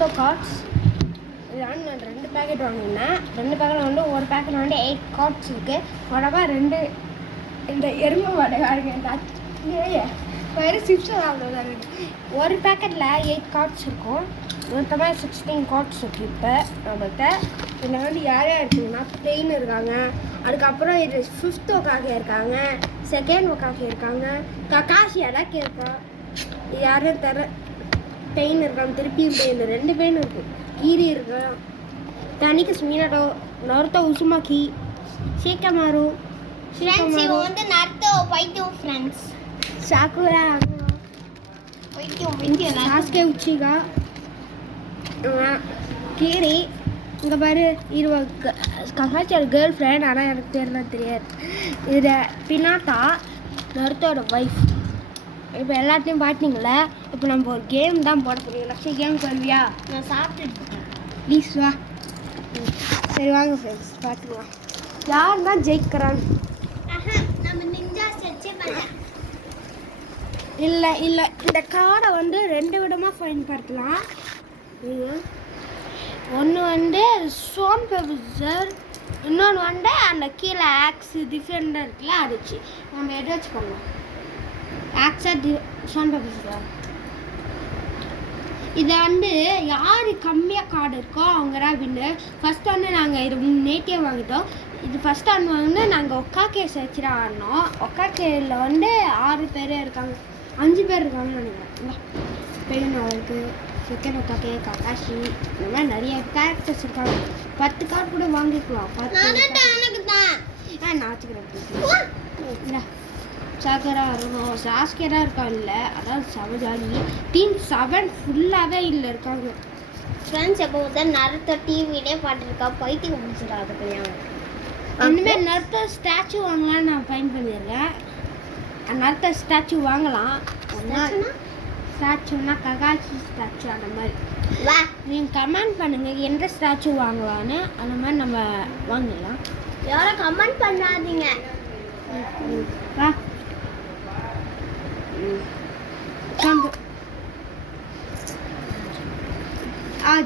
Naruto cards. நான் 2 packet வாங்கினேன். 2 packet வந்து ஒரு பேக்கெட் வந்து 8 கார்ட்ஸ் இருக்குது. உடம்பா 2 இந்த எறும்பு வடைகாருங்க வேறு சிப்ஸர் அவ்வளோதான். ஒரு பேக்கெட்டில் 8 கார்ட்ஸ் இருக்கும். மொத்தமாக 16 கார்ட்ஸ் இருக்குது. இப்போ நம்மள்கிட்ட இதில் வந்து யார் யார் இருக்குதுன்னா பிளெயின் இருக்காங்க, அதுக்கப்புறம் இது 5th ஒக்காகே இருக்காங்க, 2nd ஒக்காகே இருக்காங்க, ககாஷி அடக்கி இருக்கா, யாரும் தர பெயின் இருக்காங்க, திருப்பியும் பெயின் 2 பெயின் இருக்குது, கீரி இருக்கா, தனிக்கு ஸ்மீனாட்டோ, நருட்டோ உசுமாக்கி, ஷீக்கமாரு வந்து நருட்டோ பைத்தியம் ஃப்ரெண்ட்ஸ், சாக்குரா பைத்தியம் சாஸ்கே உச்சிகா, கீரி இங்கே பாரு. இது ககாச்சியோட கேர்ள் ஃப்ரெண்ட், ஆனால் எனக்கு பேர்லாம் தெரியாது. இது பினாட்டா நருட்டோட ஒய்ஃப். இப்போ எல்லாத்தையும் பார்த்தீங்களே. இப்போ நம்ம ஒரு கேம் தான் போட போகிறோம். லட்சம் கேம் சொல்வியா? நான் சாப்பிட்டுருக்கேன். ப்ளீஸ் வா. சரி வாங்க ஃப்ரெண்ட்ஸ் பார்த்துக்கலாம் யார் தான் ஜெயிக்கிறான். நம்ம நிஞ்சா செச்சே பண்ணலாம். இல்லை இந்த கார்டை வந்து 2 விதமாக பயன்படுத்தலாம். ஒன்று வந்து ஸ்டோன் பேப்பர், இன்னொன்று வந்து அந்த கீழே ஆக்ஸ் டிஃபெண்டர் இருக்குல்ல, அதுச்சு நம்ம எது வச்சு பண்ணலாம். ஆக்ஸாக ஸ்டோன் பேப்பர். இதை வந்து யார் கம்மியாக கார்டு இருக்கோ அவங்க தான் வின்னு. ஃபஸ்ட் வந்து நாங்கள் இது நேட்டியாக வாங்கிட்டோம். இது ஃபஸ்ட் ஆன் வாங்கினா நாங்கள் ஒக்காக்கே வச்சு தான் ஆடினோம். ஒக்காக்கேயில் வந்து 6 பேர் இருக்காங்க, 5 பேர் இருக்காங்கன்னு நினைக்கிறேன். பெயின் அவருக்கு, செகண்ட் ஒக்காக்கே, ககாஷி, இந்த மாதிரி நிறைய கேரக்டர்ஸ் இருக்காங்க. 10 கார்டு கூட வாங்கிக்கலாம். 10 நான் வச்சுக்கிறேன். இல்லை சாக்கரா இருக்கணும், சாஸ்கேரா இருக்கா இல்லை, அதாவது சமஜாலி டீம் 7 ஃபுல்லாகவே இல்லை இருக்காங்க. ஃப்ரெண்ட்ஸ் எப்போ தான் நருட்டோ டிவிலே பாட்டுருக்கா, பைத்தியம் முடிச்சிடா. அது கல்யாணம் இனிமேல் நருட்டோ ஸ்டாச்சு வாங்கலாம்னு நான் ஃபைன் பண்ணிடுறேன். நருட்டோ ஸ்டாச்சு வாங்கலாம். ஸ்டாச்சுன்னா ககாச்சி ஸ்டாச்சு அந்த மாதிரி. வா, நீங்கள் கமெண்ட் பண்ணுங்கள் எந்த ஸ்டாச்சு வாங்கலான்னு. அந்த மாதிரி நம்ம வாங்கிடலாம். யாரும் கமெண்ட் பண்ணாதீங்க. வா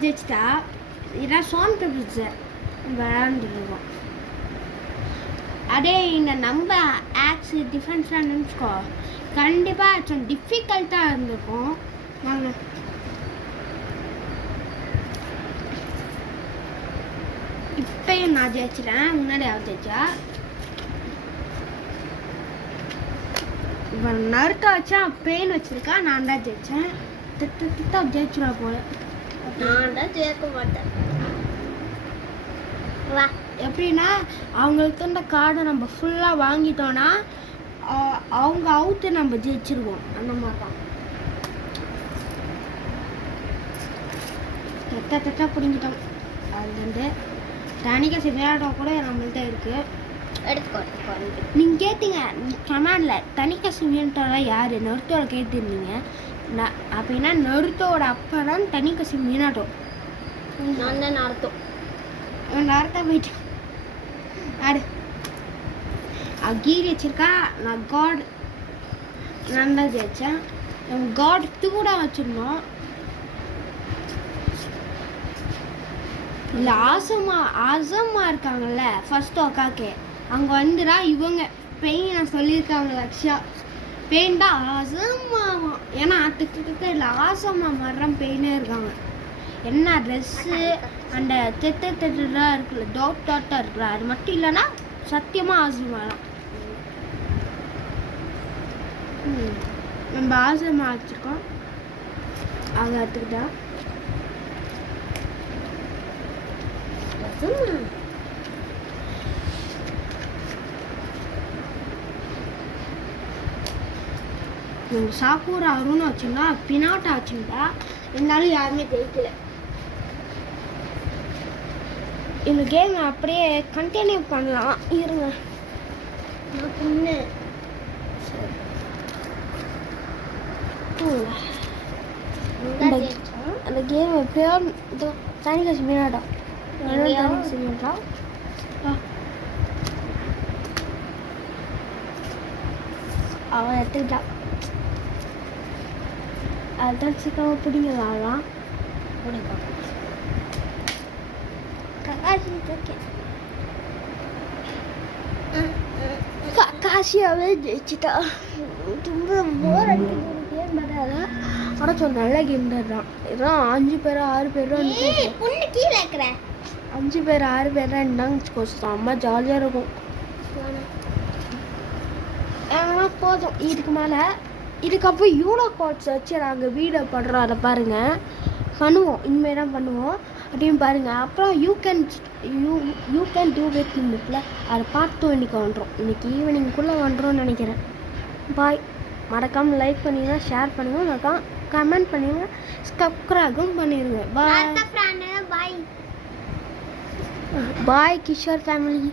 ஜெயிச்சிட்டா. இதான் சோன் பேப்பர் விளாண்டுருக்கோம். அதே இந்த நம்ம ஆக்ஸ் டிஃபென்ஸ்லாம் நினச்சிக்கோ, கண்டிப்பாக கொஞ்சம் டிஃபிகல்ட்டாக இருந்திருக்கும். நாங்கள் இப்பயும் நான் ஜெயிச்சிட்டேன். முன்னாடி அவர் ஜெயிச்சா. இப்போ நருட்டோ வச்சா பெயின் வச்சிருக்கா, நான் தான் ஜெயிச்சேன். திட்டா ஜெயிச்சுடா போல. நான் தான் ஜெயிக்க மாட்டேன். வா, எப்படின்னா அவங்களுக்கு தந்த கார்டை நம்ம ஃபுல்லாக வாங்கிட்டோன்னா அவங்க அவுட்டு நம்ம ஜெயிச்சிருவோம். அந்த மாதிரி தான் தட்டா பிடிங்கிட்டோம். அதுலேருந்து தனிக்க விளையாட கூட நம்மள்கிட்ட இருக்குது. எடுத்துக்கோ. நீங்கள் கேட்டீங்க கமெண்டில் தனிக்காசு மீனாட்டோலாம் யார் நருட்டோட கேட்டுருந்தீங்க. அப்படின்னா நருட்டோட அப்பா தான் தனிக்காசு மீனாட்டோ. நான் தான் நருட்டோ. நருட்டோ போயிட்டு ஆடு கீரி வச்சிருக்கா. நான் காட் நான் தான் ஜெயிச்சேன். காட் கூட வச்சுருந்தோம். இல்லை ஆசமா இருக்காங்கல்ல ஃபர்ஸ்ட் ஒக்காக்கே, அங்கே வந்துடா இவங்க பெயின் நான் சொல்லியிருக்காங்க. லக்ஷா பெயின் தான் ஆசமாவும். ஏன்னா இல்லை ஆசமா மரம் பெயினே இருக்காங்க. என்ன ட்ரெஸ்ஸு அந்த தெட்டெல்லாம் இருக்குல்ல, டாட்டாக இருக்குல்ல, அது மட்டும் இல்லைன்னா சத்தியமாக ஆசமாலாம். நம்ம ஆசமா வச்சுருக்கோம். அவங்க எடுத்துக்கிட்டா சாக்கூர் அருண் வச்சுருந்தா, பினாட்டா வச்சுருந்தா, இருந்தாலும் யாருமே ஜெயிக்கல. இந்த கேம் அப்படியே கண்டினியூ பண்ணலாம். இருங்க நான் பொண்ணு. அந்த கேம் எப்படியோ தனிக்காசு பினாட்டா அவன் எடுத்துக்கிட்டான். அதுதான் சீக்கிரமாக பிடிங்கலாம். பிடிக்கும். Kakashi okay. ககாஷியாவே ஜெயிச்சிட்டா. ரொம்ப போர் அடிக்குது கேம் விளையாட. ஆனால் சொல் நல்ல கேம் தான். இதான் 5 பேர் 6 பேர் பொண்ணு கீழே இருக்கிற 5 பேர் 6 பேர் இருந்தாங்க வச்சுக்கோ, செம்ம ஜாலியாக இருக்கும். ஆனால் போதும் இதுக்கு மேலே. இதுக்கப்புறம் யூனோ கார்ட்ஸ் வச்சு நாங்கள் வீடியோ பண்ணுறோம். அதை பாருங்கள், பண்ணுவோம், இனிமேல் தான் பண்ணுவோம் அப்படின்னு பாருங்கள். அப்புறம் யூ கேன் டூ வித் இருக்குல்ல, அதை பார்த்து இன்றைக்கி வந்துடும். இன்றைக்கி ஈவினிங்குள்ளே வந்துடும்னு நினைக்கிறேன். பாய். மறக்காமல் லைக் பண்ணிடுங்க, ஷேர் பண்ணுங்கள், மறக்காம கமெண்ட் பண்ணிடுங்க, சப்ஸ்கிரைபும் பண்ணிடுங்க. பாய் பாய். பாய் கிஷோர் ஃபேமிலி.